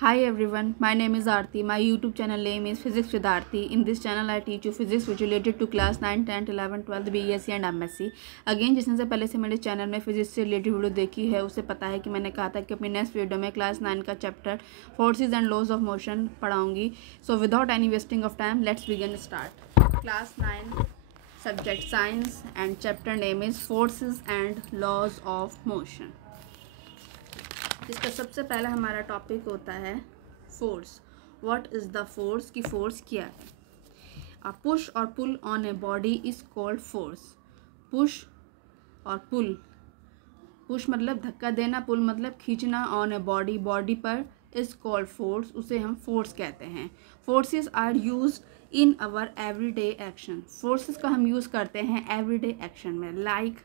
Hi everyone, my name is Aarti. My YouTube channel name is Physics with Aarti. In this channel I teach you physics which related to class 9, 10, 11, 12, BSc and MSc. Again जिसने से पहले से मेरे channel में physics से related video देखी है उसे पता है कि मैंने कहा था कि अपनी नेक्स्ट वीडियो में क्लास 9 का chapter forces and laws of motion पढ़ाऊंगी. So without any wasting of time let's begin start. Class 9 subject science and chapter name is forces and laws of motion. इसका सबसे पहला हमारा टॉपिक होता है force. What is the force की force क्या है. A push or pull on a body is called force. Push or pull, push मतलब धक्का देना, पुल मतलब खींचना, ऑन ए बॉडी बॉडी पर इज कॉल्ड फोर्स, उसे हम फोर्स कहते हैं. Forces are used in our everyday action. Forces का हम यूज़ करते हैं एवरीडे एक्शन में, लाइक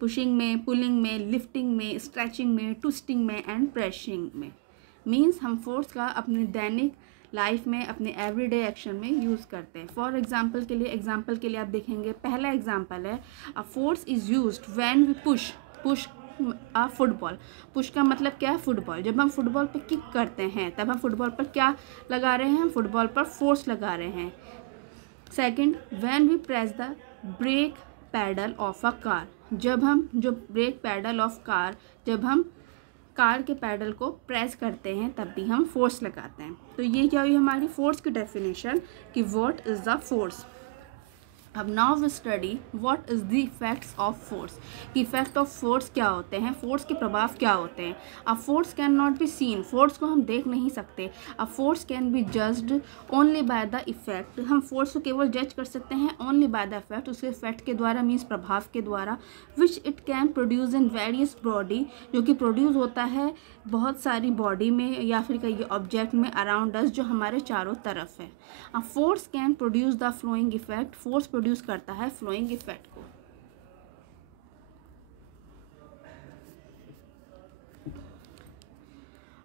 पुशिंग में, पुलिंग में, लिफ्टिंग में, स्ट्रेचिंग में, ट्विस्टिंग में एंड प्रेसिंग में. मीन्स हम फोर्स का अपने दैनिक लाइफ में, अपने एवरीडे एक्शन में यूज़ करते हैं. फॉर एग्जांपल के लिए आप देखेंगे, पहला एग्जांपल है a force is used when we push a football. Push का मतलब क्या है, फुटबॉल. जब हम फुटबॉल पर किक करते हैं तब हम फुटबॉल पर क्या लगा रहे हैं, हम फुटबॉल पर फोर्स लगा रहे हैं. Second, when we press the brake pedal of a car. जब हम ब्रेक पैडल ऑफ कार, जब हम कार के पैडल को प्रेस करते हैं तब भी हम फोर्स लगाते हैं. तो ये क्या हुई हमारी फोर्स की डेफिनेशन कि व्हाट इज़ द फोर्स. अब now we study what is the effects of force. Effect of force क्या होते हैं, फोर्स के प्रभाव क्या होते हैं. A force can not be seen. Force को हम देख नहीं सकते. A force can be judged only by the effect. हम फोर्स को केवल जज कर सकते हैं ओनली बाय द इफेक्ट, उसके इफेक्ट के द्वारा, मीन्स प्रभाव के द्वारा. Which it can produce in various body, जो कि प्रोड्यूस होता है बहुत सारी बॉडी में या फिर कई ऑब्जेक्ट में अराउंड अस, जो हमारे चारों तरफ है. A force can produce the flowing effect. Force produce करता है फ्लोइंग इफेक्ट को.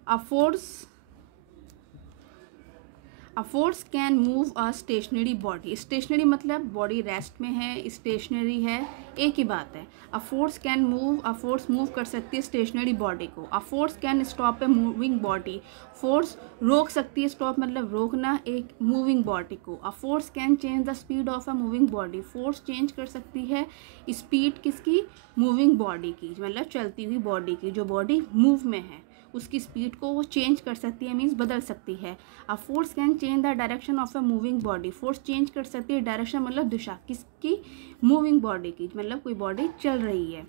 A force can move a stationary body. Stationary मतलब बॉडी रेस्ट में है, स्टेशनरी है, एक ही बात है. अ फोर्स मूव कर सकती है स्टेशनरी बॉडी को. A force can stop a moving body. Force रोक सकती है, स्टॉप मतलब रोकना, एक मूविंग बॉडी को. A force can change the speed of a moving body. Force change कर सकती है स्पीड किसकी, मूविंग बॉडी की, मतलब चलती हुई बॉडी की. जो बॉडी मूव में है उसकी स्पीड को वो चेंज कर सकती है, मीन्स बदल सकती है. A force can change the direction of a moving body. Force change कर सकती है डायरेक्शन मतलब दिशा किसकी, मूविंग बॉडी की, मतलब कोई बॉडी चल रही है.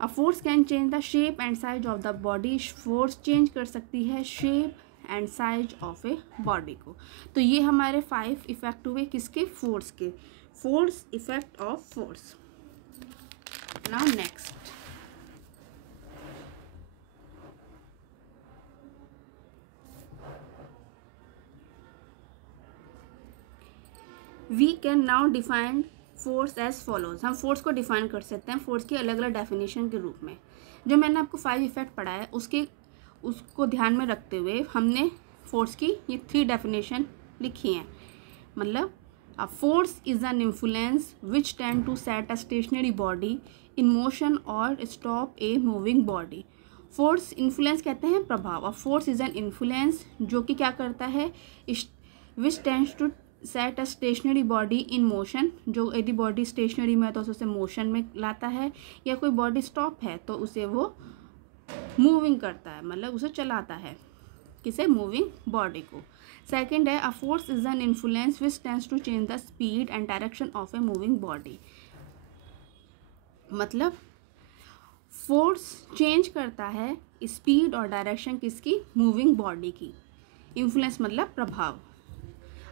A force can change the shape and size of the body. Force change कर सकती है shape and size of a body को. तो ये हमारे 5 इफेक्ट हुए किसके, फोर्स के. Force effect of force. Now next, we can now define force as follows. हम फोर्स को डिफाइन कर सकते हैं फोर्स की अलग अलग डेफिनेशन के रूप में. जो मैंने आपको 5 इफेक्ट पढ़ा है उसको ध्यान में रखते हुए हमने फोर्स की ये 3 डेफिनेशन लिखी हैं. मतलब a force is an influence which tend to set a stationary body in motion or stop a moving body. Force, influence कहते हैं प्रभाव. A force is an influence जो कि क्या करता है, which tends to set a stationary body in motion. जो यदि बॉडी स्टेशनरी में है तो उसे मोशन में लाता है, या कोई बॉडी स्टॉप है तो उसे वो मूविंग करता है, मतलब उसे चलाता है, किसे, मूविंग बॉडी को. सेकंड है a force is an influence which tends to change the speed and direction of a moving body. मतलब फोर्स चेंज करता है स्पीड और डायरेक्शन किसकी, मूविंग बॉडी की. इन्फ्लुएंस मतलब प्रभाव.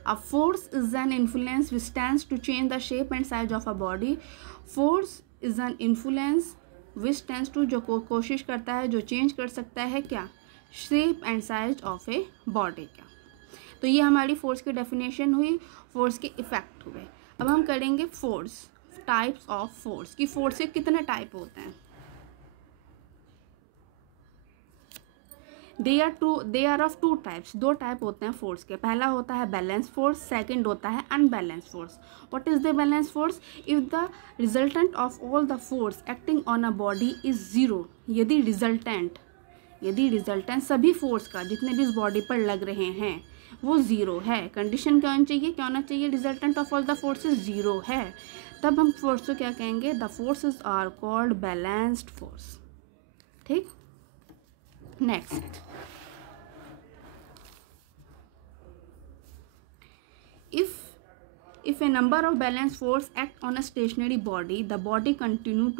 A force is an influence which tends to change the shape and size of a body. Force is an influence which tends to, जो कोशिश करता है, जो चेंज कर सकता है क्या, shape and size of a body का. तो ये हमारी फोर्स की डेफिनेशन हुई, फोर्स के इफेक्ट हुए. अब हम करेंगे फोर्स, टाइप्स ऑफ फोर्स की फोर्स के कितने टाइप होते हैं. They are of 2 types. 2 type होते हैं फोर्स के. पहला होता है बैलेंस फोर्स, सेकंड होता है unbalance force. What is the balance force. If the resultant of all the force acting on a body is 0. यदि यदि रिजल्टेंट सभी फोर्स का जितने भी उस बॉडी पर लग रहे हैं वो ज़ीरो है, कंडीशन क्या होनी चाहिए, क्या होना चाहिए, resultant of all the forces zero है, तब हम फोर्स को क्या कहेंगे, the forces are called balanced force. ठीक, next, if a number of balanced force act on a stationary body, the body continue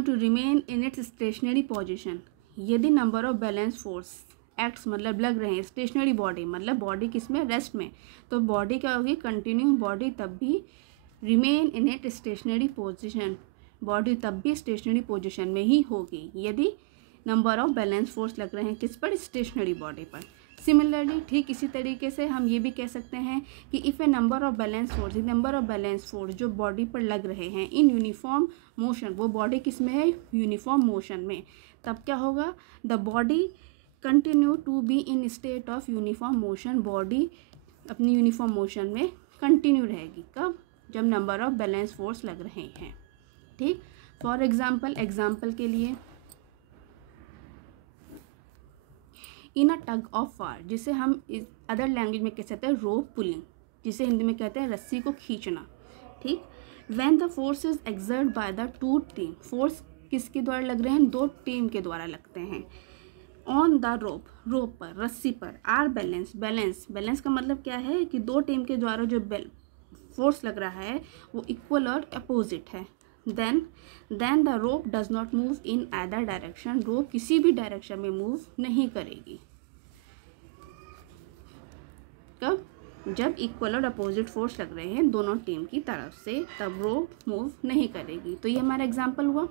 to remain in its stationary position। यदि number of balance force acts मतलब लग रहे हैं stationery body, मतलब body किस में, rest में, तो बॉडी क्या होगी, कंटिन्यू, बॉडी तब भी remain in it stationary position, body तब भी स्टेशनरी पोजिशन में ही होगी यदि नंबर ऑफ बैलेंस फोर्स लग रहे हैं किस पर, स्टेशनरी बॉडी पर। सिमिलरली ठीक इसी तरीके से हम ये भी कह सकते हैं कि if a number of balance force जो बॉडी पर लग रहे हैं इन यूनिफॉर्म मोशन, वो बॉडी किस में है, यूनिफॉर्म मोशन में, तब क्या होगा, the body continue to be in state of uniform motion, body अपनी यूनिफॉर्म मोशन में कंटिन्यू रहेगी, कब, जब नंबर ऑफ बैलेंस फोर्स लग रहे हैं। ठीक, फॉर एग्जाम्पल के लिए इन अ टग ऑफ वार, जिसे हम इस अदर लैंग्वेज में कह सकते हैं रोप पुलिंग, जिसे हिंदी में कहते हैं रस्सी को खींचना। ठीक, when the force is exert by the two team, force किसके द्वारा लग रहे हैं, दो टीम के द्वारा लगते हैं, ऑन द रोप पर, रस्सी पर, आर बैलेंस का मतलब क्या है कि दो टीम के द्वारा जो फोर्स लग रहा है वो इक्वल और अपोजिट है, then the rope does not move in either direction, rope किसी भी डायरेक्शन में मूव नहीं करेगी, कब, जब इक्वल और अपोजिट फोर्स लग रहे हैं दोनों टीम की तरफ से, तब रोप मूव नहीं करेगी। तो ये हमारा एग्जांपल हुआ।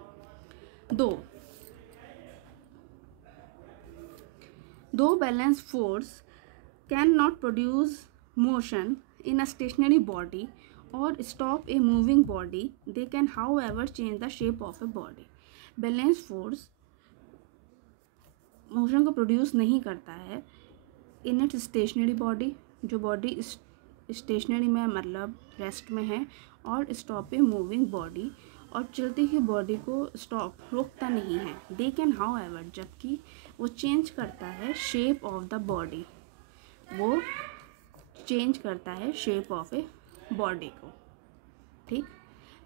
Two balance force can not produce motion in a stationary body or stop a moving body, they can however change the shape of a body। Balance force motion को प्रोड्यूस नहीं करता है इन इट्स स्टेशनरी बॉडी, जो body stationery में मतलब rest में है, और स्टॉप ए मूविंग बॉडी, और चलती हुई बॉडी को स्टॉप रोकता नहीं है, दे कैन हाउएवर, जबकि वो चेंज करता है शेप ऑफ द बॉडी, वो चेंज करता है शेप ऑफ ए बॉडी को। ठीक,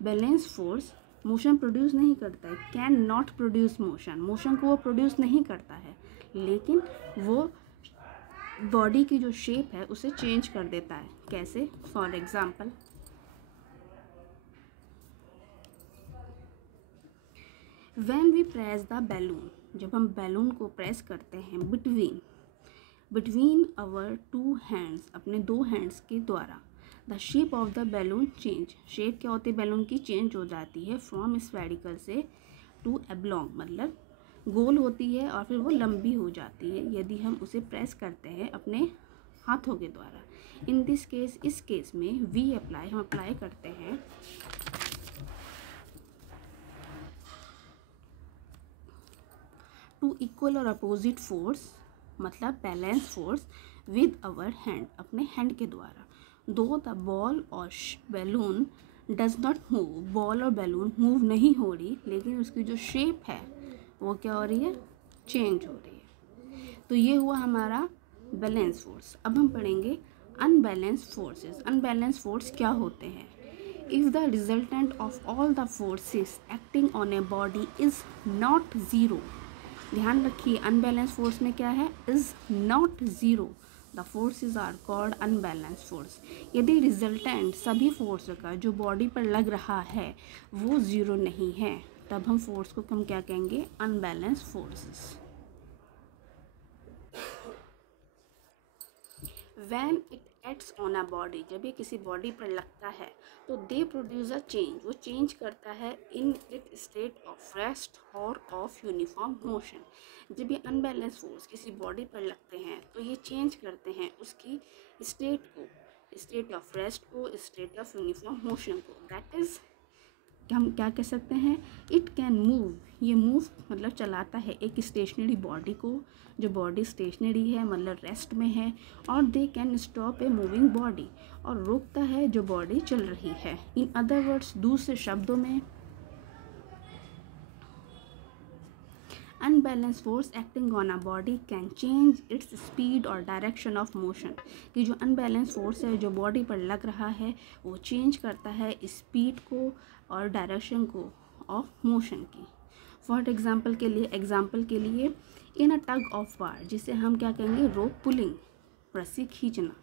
बैलेंस फोर्स मोशन प्रोड्यूस नहीं करता है, कैन नॉट प्रोड्यूस मोशन को वो प्रोड्यूस नहीं करता है, लेकिन वो बॉडी की जो शेप है उसे चेंज कर देता है। कैसे, for example when we press the balloon, जब हम बैलून को प्रेस करते हैं बिटवीन आवर टू हैंड्स, अपने दो हैंड्स के द्वारा, the shape of the balloon change, shape क्या होती है बैलून की, चेंज हो जाती है फ्रॉम स्फेरिकल से टू एब्लॉन्ग, मतलब गोल होती है और फिर वो लंबी हो जाती है यदि हम उसे प्रेस करते हैं अपने हाथों के द्वारा। इन दिस केस, इस केस में हम अप्लाई करते हैं टू इक्वल और अपोजिट फोर्स, मतलब balance force with our hand, अपने हैंड के द्वारा। दो द बॉल और balloon does not move, ball और बैलून मूव नहीं हो रही, लेकिन उसकी जो शेप है वो क्या हो रही है, चेंज हो रही है। तो ये हुआ हमारा बैलेंस फोर्स। अब हम पढ़ेंगे अनबैलेंस फोर्सेस। अनबैलेंस फोर्स क्या होते हैं, if the resultant of all the forces acting on a body is not zero, ध्यान रखिए अनबैलेंस फोर्स में क्या है, is not zero, the forces are called unbalance force. यदि रिजल्टेंट सभी फोर्स का जो बॉडी पर लग रहा है वो ज़ीरो नहीं है, तब हम फोर्स को हम क्या कहेंगे, unbalance forces. When it acts on a body, जब ये किसी बॉडी पर लगता है तो दे प्रोड्यूस अ चेंज, वो चेंज करता है in it state of rest और ऑफ यूनिफॉर्म मोशन। जब ये अनबैलेंस फोर्स किसी बॉडी पर लगते हैं तो ये चेंज करते हैं उसकी स्टेट को, स्टेट ऑफ रेस्ट को, स्टेट ऑफ यूनिफॉर्म मोशन को। दैट इज़ हम क्या कह सकते हैं, इट कैन मूव, ये मूव मतलब चलाता है एक स्टेशनरी बॉडी को, जो बॉडी स्टेशनरी है मतलब रेस्ट में है, और they can stop a moving body, और रोकता है जो बॉडी चल रही है। इन अदर वर्ड्स, दूसरे शब्दों में unbalance force acting on a body can change its speed और डायरेक्शन ऑफ मोशन। कि जो अनबैलेंस फोर्स है जो बॉडी पर लग रहा है वो चेंज करता है स्पीड को और डायरेक्शन को ऑफ मोशन की। फॉर एग्जाम्पल के लिए इन अ टग ऑफ वार, जिसे हम क्या कहेंगे, रोप पुलिंग, रस्सी खींचना।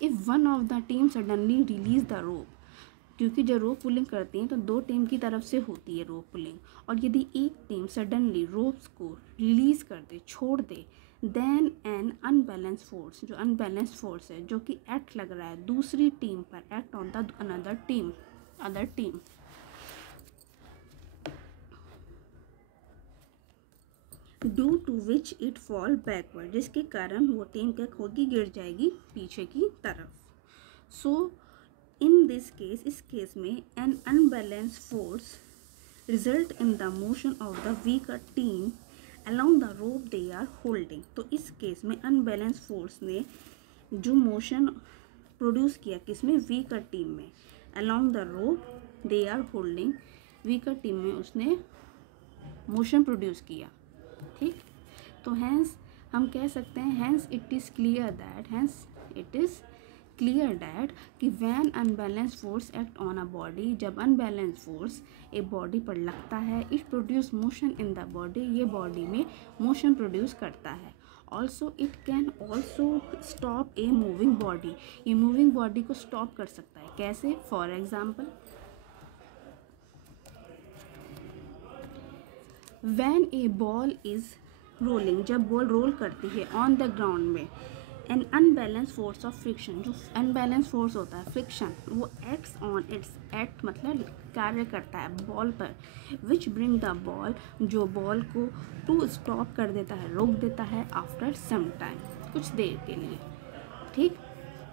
If one of the team suddenly release the rope, क्योंकि जब रोप पुलिंग करते हैं तो दो टीम की तरफ से होती है रोप पुलिंग, और यदि एक टीम सडनली रोप्स को रिलीज़ कर दे, छोड़ दे, देन एन अनबैलेंस फोर्स, जो अनबैलेंस फोर्स है जो कि एक्ट लग रहा है दूसरी टीम पर, act on the other team due to which it fall backward, जिसके कारण वो टीम क्या होगी, गिर जाएगी पीछे की तरफ। सो इन दिस केस, इस केस में an unbalance force result in the motion of the weaker team along the rope they are holding. तो इस केस में अनबैलेंस फोर्स ने जो मोशन प्रोड्यूस किया किसमें, वीकर टीम में, along the rope they are holding, weaker team में उसने मोशन प्रोड्यूस किया। ठीक, तो हैंस हम कह सकते हैं hence it is clear that कि when unbalance force act on a body, जब अनबैलेंस फोर्स एक बॉडी पर लगता है, it produce motion in the body, ये बॉडी में मोशन प्रोड्यूस करता है। Also it can also stop a moving body, ये मूविंग बॉडी को स्टॉप कर सकता है। कैसे? For example, when a ball is rolling, जब बॉल रोल करती है ऑन द ग्राउंड में, an unbalance force of friction, जो अनबैलेंस फोर्स होता है फ्रिक्शन, वो एक्ट्स ऑन इट्स, एक्ट मतलब कार्य करता है बॉल पर, विच ब्रिंग द बॉल, जो बॉल को टू स्टॉप कर देता है, रोक देता है, आफ्टर सम टाइम, कुछ देर के लिए। ठीक,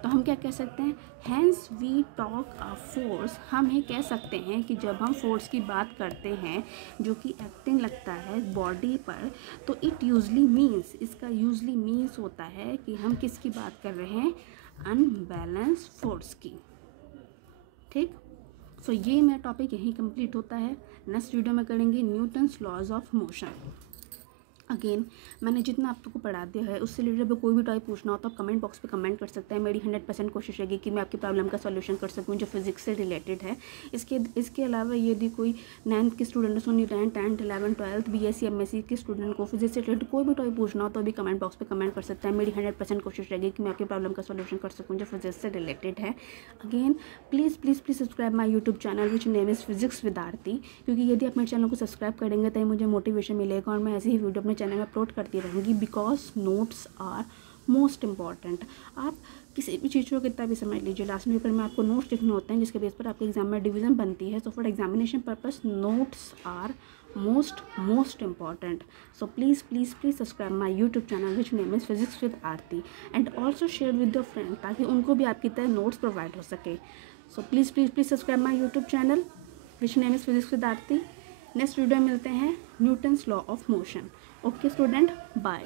तो हम क्या कह सकते हैं, hence we talk a force, हम ये कह सकते हैं कि जब हम फोर्स की बात करते हैं जो कि एक्टिंग लगता है बॉडी पर, तो इट यूजली मीन्स, इसका यूजली मीन्स होता है कि हम किसकी बात कर रहे हैं, अनबैलेंस फोर्स की। ठीक, सो ये मेरा टॉपिक यहीं कंप्लीट होता है। नेक्स्ट वीडियो में करेंगे Newton's laws of motion. Again मैंने जितना आपको पढ़ा दिया है उससे रिलेटेड कोई भी टॉपिक पूछना हो तो आप कमेंट बॉक्स पे कमेंट कर सकते हैं। मेरी 100% कोशिश रहेगी कि मैं आपकी प्रॉब्लम का सॉल्यूशन कर सकूं जो फिजिक्स से रिलेटेड है। इसके अलावा यदि कोई 9th के स्टूडेंट, सुनी 10th, 11th, 12th, BSc MSc के स्टूडेंट को फिजिक्स से रिलेटेड कोई भी टॉपिक पूछना हो तो अभी कमेंट बॉक्स पर कमेंट कर सकते हैं। मेरी 100% कोशिश रहेगी कि मैं आपकी प्रॉब्लम का सॉल्यूशन कर सकूँ जो फिजिक्स से रिलेटेड है। Again please please please subscribe my YouTube channel which name is physics with Aarti, क्योंकि यदि आप मेरे चैनल को सब्सक्राइब करेंगे तो मुझे मोटिवेशन मिलेगा और मैं ऐसे ही वीडियो अपने चैनल में अपलोड करती रहूँगी। Because notes are most important. आप किसी भी चीज़ को कितना भी समझ लीजिए, लास्ट पेपर में आपको नोट्स लिखने होते हैं जिसके बेस पर आपके एग्जाम में डिवीजन बनती है। So for examination purpose notes are most important. So please please please subscribe my YouTube channel which name is physics with Aarti and also share with your friend ताकि उनको भी आपकी तरह नोट्स प्रोवाइड हो सके। So please please please subscribe my YouTube channel which name is physics with Aarti. Next video मिलते हैं Newton's law of motion. Okay student, bye.